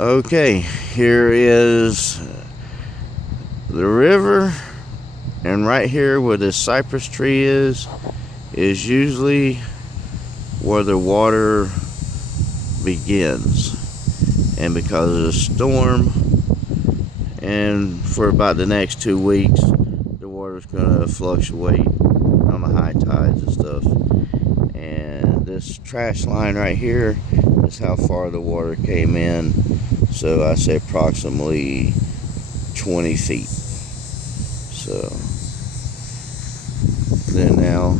Okay, here is the river, and right here where this cypress tree is usually where the water begins. And because of the storm, and for about the next 2 weeks, the water's going to fluctuate on the high tides and stuff. And this trash line right here is how far the water came in. So I say approximately 20 feet. So then now,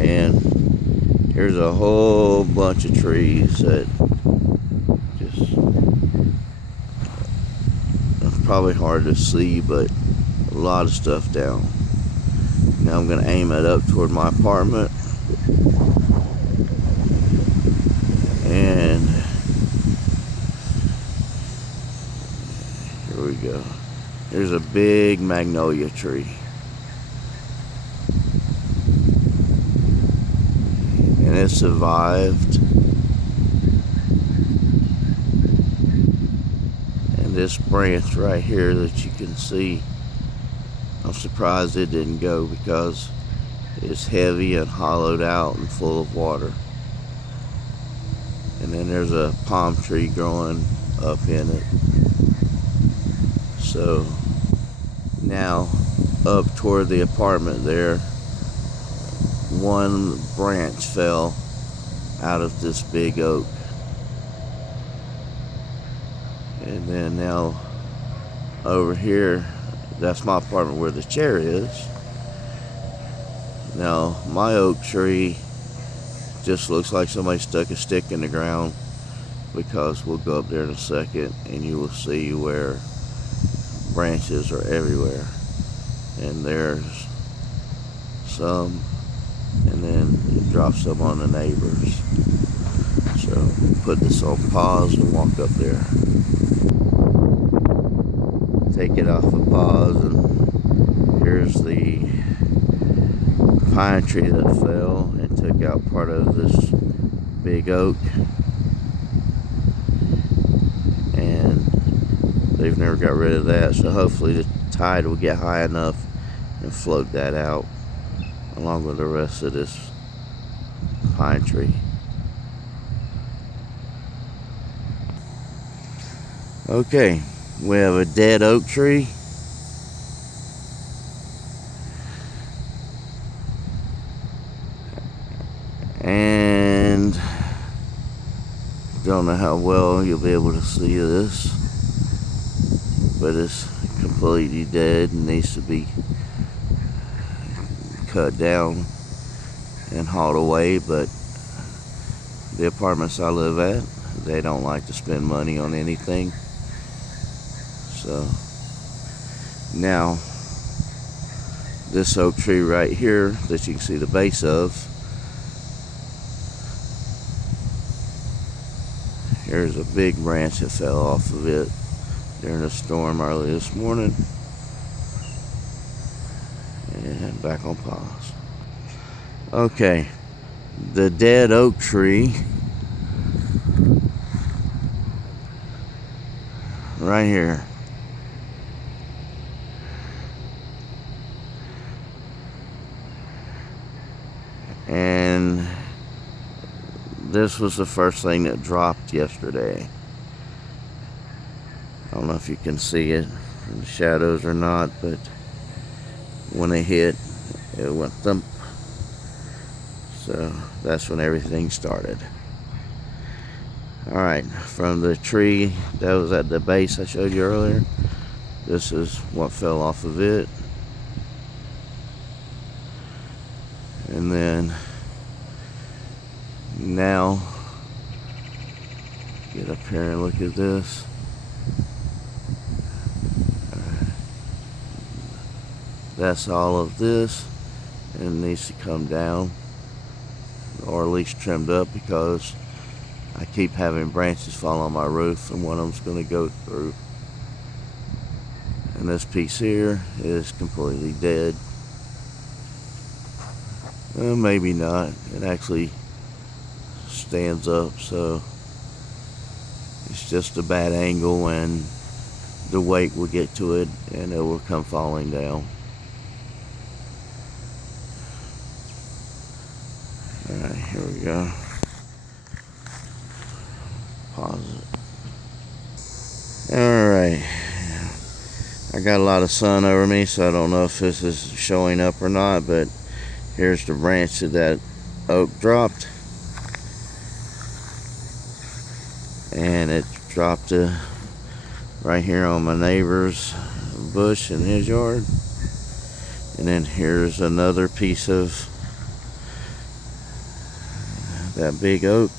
and here's a whole bunch of trees that just probably hard to see, but a lot of stuff down. Now I'm going to aim it up toward my apartment, and here we go. There's a big magnolia tree, and it survived. And this branch right here that you can see, I'm surprised it didn't go because it's heavy and hollowed out and full of water. And then there's a palm tree growing up in it. So now up toward the apartment there, one branch fell out of this big oak. And then now over here, that's my apartment where the chair is. Now my oak tree just looks like somebody stuck a stick in the ground, because we'll go up there in a second and you will see where branches are everywhere. And there's some, and then it drops some on the neighbors. So put this on pause and walk up there. Take it off of pause, and here's the pine tree that fell and took out part of this big oak. And they've never got rid of that, so hopefully the tide will get high enough and float that out along with the rest of this pine tree. Okay, we have a dead oak tree. And don't know how well you'll be able to see this, but it's completely dead and needs to be cut down and hauled away. But the apartments I live at, they don't like to spend money on anything. So now this oak tree right here that you can see the base of, here's a big branch that fell off of it during a storm early this morning. And back on pause. Okay, the dead oak tree right here. And this was the first thing that dropped yesterday. I don't know if you can see it in the shadows or not, but when it hit, it went thump. So that's when everything started. Alright, from the tree that was at the base I showed you earlier, this is what fell off of it. And then now, get up here and look at this. That's all of this, and it needs to come down, or at least trimmed up, because I keep having branches fall on my roof and one of them's going to go through. And this piece here is completely dead. Maybe not. It actually stands up, so It's just a bad angle, and the weight will get to it and it will come falling down. Alright, here we go. Pause it. Alright. I got a lot of sun over me, so I don't know if this is showing up or not, but here's the branch that that oak dropped. And it dropped right here on my neighbor's bush in his yard. And then here's another piece of that big oak.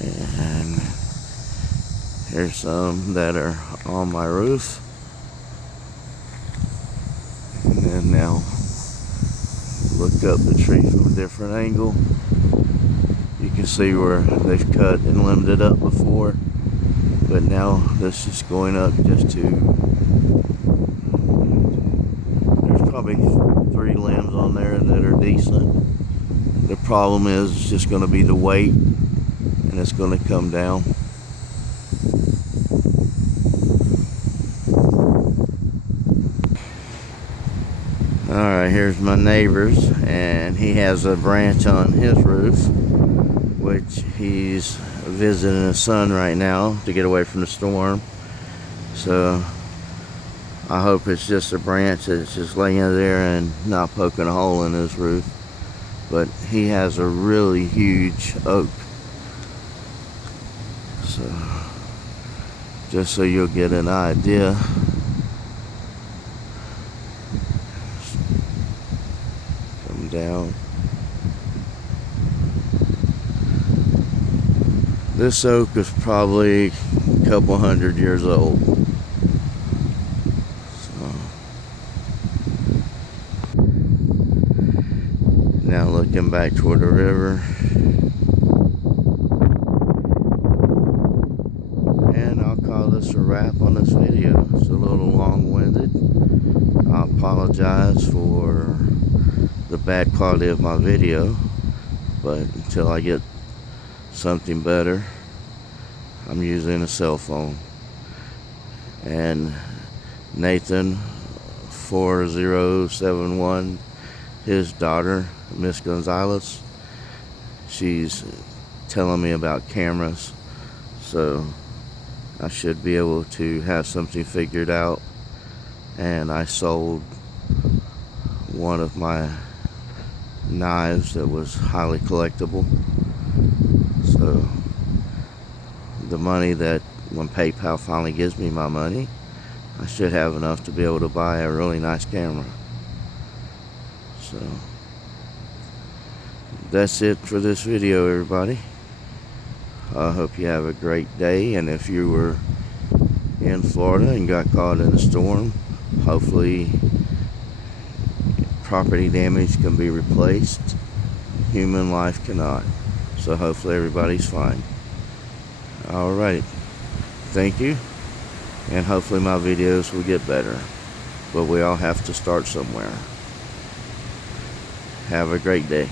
And here's some that are on my roof. And then now look up the tree from a different angle. You can see where they've cut and limbed it up before, but now this is going up just to, there's probably 3 limbs on there that are decent. The problem is it's just going to be the weight, and it's going to come down. Alright, here's my neighbor's, and he has a branch on his roof, which he's visiting his son right now to get away from the storm. So I hope it's just a branch that's just laying there and not poking a hole in his roof. But he has a really huge oak. So just so you'll get an idea. Come down. This oak is probably a couple 100 years old. So now looking back toward the river. And I'll call this a wrap on this video. It's a little long-winded. I apologize for the bad quality of my video, but until I get something better, I'm using a cell phone. And Nathan 4071, his daughter, Miss Gonzalez, she's telling me about cameras, so I should be able to have something figured out. And I sold one of my knives that was highly collectible. So the money that, when PayPal finally gives me my money, I should have enough to be able to buy a really nice camera. So that's it for this video, everybody. I hope you have a great day, and if you were in Florida and got caught in a storm, hopefully property damage can be replaced. Human life cannot. So hopefully everybody's fine. Alright, thank you, and hopefully my videos will get better, but we all have to start somewhere. Have a great day.